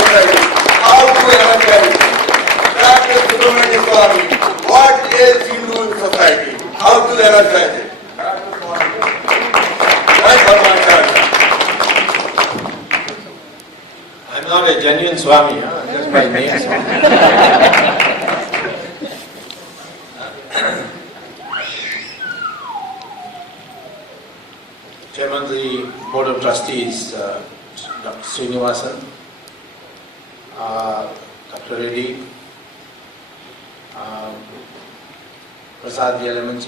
society, how to energize it. Dr. Subramanian Swamy, what is Hindu society? How to energize it? I'm not a genuine Swami, just my name. Chairman of the Board of Trustees, Dr. Srinivasan, Dr. Reddy, Prasad Lemont,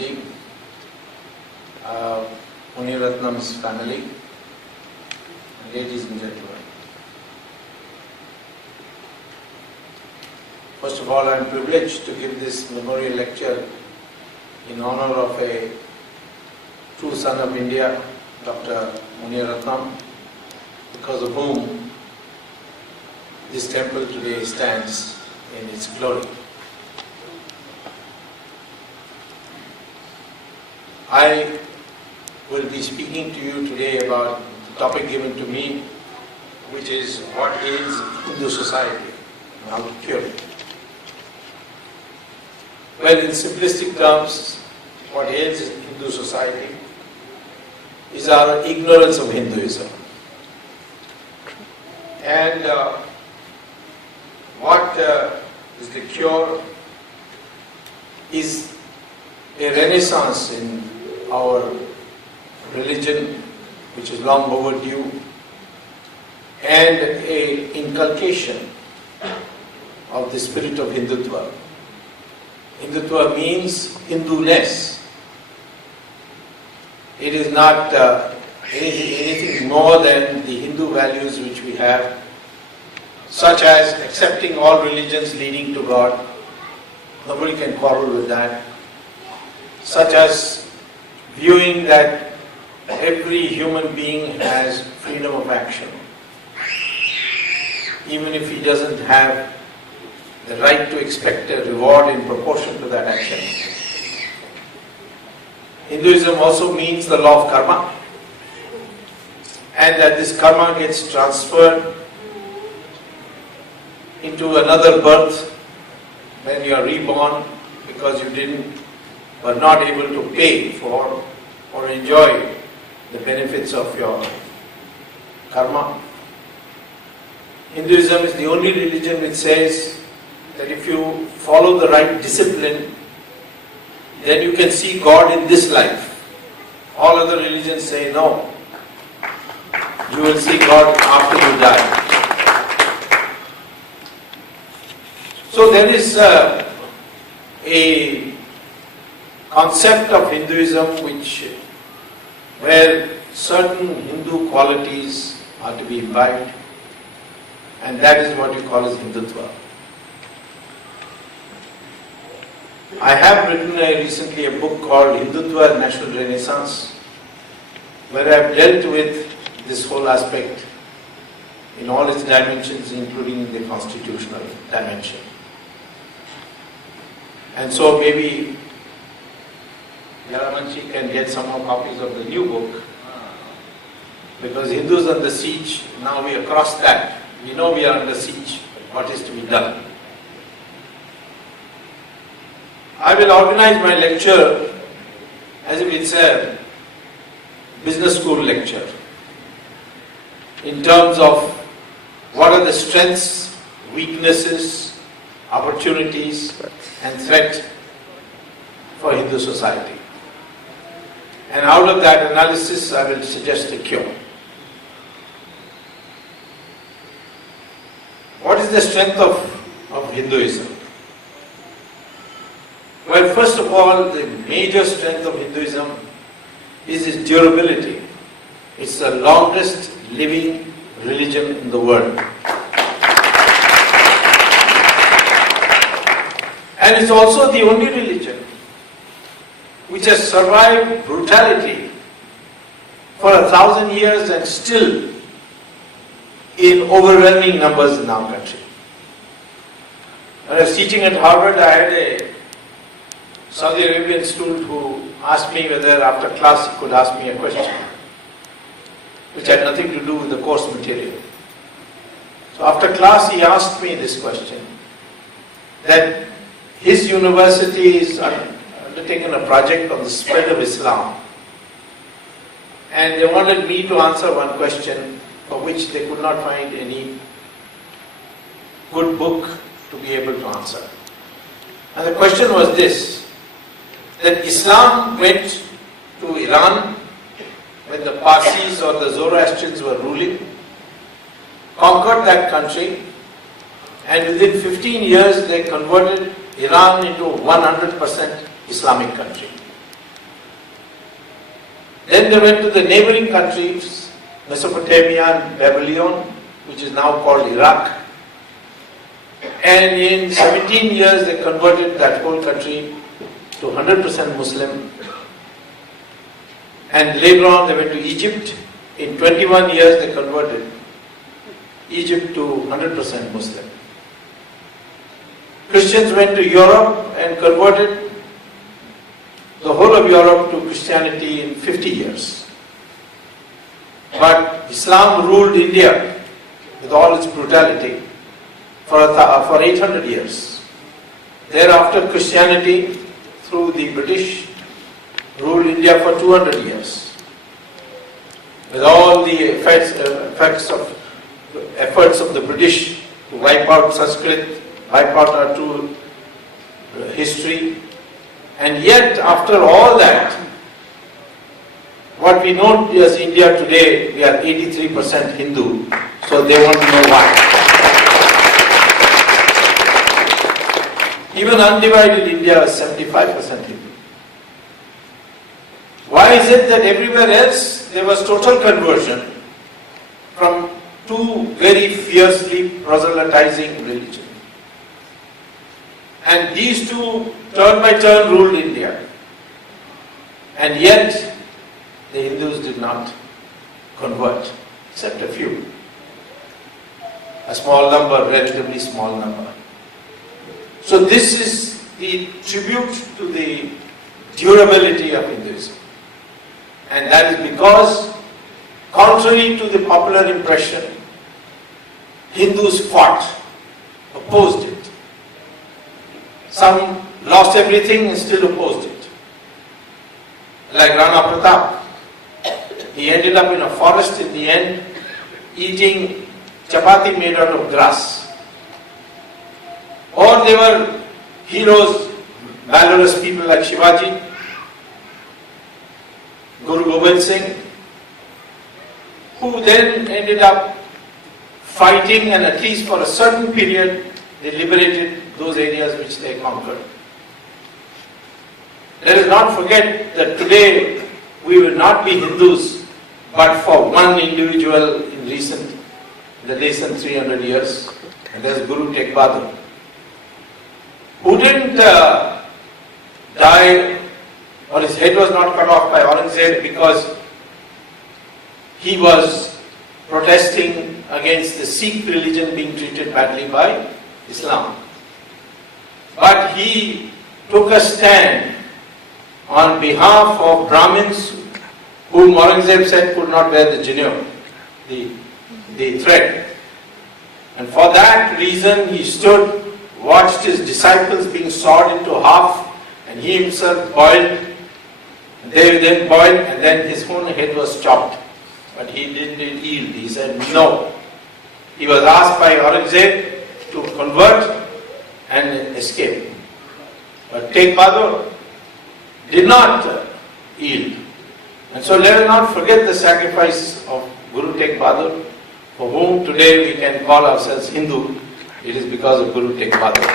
Muniratnam's family, ladies and gentlemen. First of all, I am privileged to give this memorial lecture in honor of a true son of India, Dr. Muniratnam, because of whom this temple today stands in its glory. I will be speaking to you today about the topic given to me, which is what is Hindu society and how to cure it. Well, in simplistic terms, what ails Hindu society is our ignorance of Hinduism. And what is the cure is a renaissance in our religion, which is long overdue, and an inculcation of the spirit of Hindutva. Hindutva means Hindu-ness. It is not anything more than the Hindu values which we have, such as accepting all religions leading to God. Nobody can quarrel with that. Such as viewing that every human being has freedom of action, even if he doesn't have the right to expect a reward in proportion to that action. Hinduism also means the law of karma, and that this karma gets transferred into another birth when you are reborn because you were not able to pay for or enjoy the benefits of your karma. Hinduism is the only religion which says that if you follow the right discipline, then you can see God in this life. All other religions say no. You will see God after you die. So there is a concept of Hinduism where certain Hindu qualities are to be imbibed, and that is what we call as Hindutva. I have written recently a book called Hindutva National Renaissance, where I have dealt with this whole aspect in all its dimensions, including the constitutional dimension. And so maybe Yalamanchi can get some more copies of the new book, because Hindus under siege, now we are across that. We know we are under siege, what is to be done? I will organize my lecture as if it's a business school lecture in terms of what are the strengths, weaknesses, opportunities and threat for Hindu society. And out of that analysis I will suggest a cure. What is the strength of Hinduism? Well, first of all, the major strength of Hinduism is its durability. It's the longest living religion in the world. And it's also the only religion which has survived brutality for 1,000 years and still in overwhelming numbers in our country. When I was teaching at Harvard, I had a Saudi Arabian student who asked me whether after class he could ask me a question which had nothing to do with the course material. So So after class he asked me this question, that his university is undertaken a project on the spread of Islam, and they wanted me to answer one question for which they could not find any good book to be able to answer. And the question was this, that Islam went to Iran when the Parsis or the Zoroastrians were ruling, conquered that country, and within 15 years they converted Iran into 100% Islamic country. Then they went to the neighboring countries, Mesopotamia and Babylon, which is now called Iraq. And in 17 years they converted that whole country to 100% Muslim. And later on they went to Egypt. In 21 years they converted Egypt to 100% Muslim. Christians went to Europe and converted the whole of Europe to Christianity in 50 years. But Islam ruled India with all its brutality for 800 years. Thereafter Christianity through the British ruled India for 200 years. With all the efforts of the British to wipe out Sanskrit, wipe out our true history. And yet, after all that, what we know as India today, we are 83% Hindu, so they want to know why. Even undivided India is 75% Hindu. Why is it that everywhere else there was total conversion from two very fiercely proselytizing religions? And these two turn by turn ruled India. And yet the Hindus did not convert, except a few. A small number, relatively small number. So this is the tribute to the durability of Hinduism. And that is because, contrary to the popular impression, Hindus fought, opposed it. Some lost everything and still opposed it. Like Rana Pratap. He ended up in a forest in the end, eating chapati made out of grass. Or they were heroes, valorous people like Shivaji, Guru Gobind Singh, who then ended up fighting, and at least for a certain period they liberated those areas which they conquered. Let us not forget that today we will not be Hindus but for one individual in the recent 300 years, and that is Guru Tegh Bahadur, who didn't die, or his head was not cut off by Aurangzeb because he was protesting against the Sikh religion being treated badly by Islam. But he took a stand on behalf of Brahmins whom Aurangzeb said could not wear the jinyo, the thread. And for that reason he stood, watched his disciples being sawed into half, and he himself boiled. They then boiled, and then his own head was chopped. But he didn't yield. He said no. He was asked by Aurangzeb to convert and escape. But Tegh Bahadur did not yield. And so let us not forget the sacrifice of Guru Tegh Bahadur, for whom today we can call ourselves Hindu. It is because of Guru Tegh Bahadur.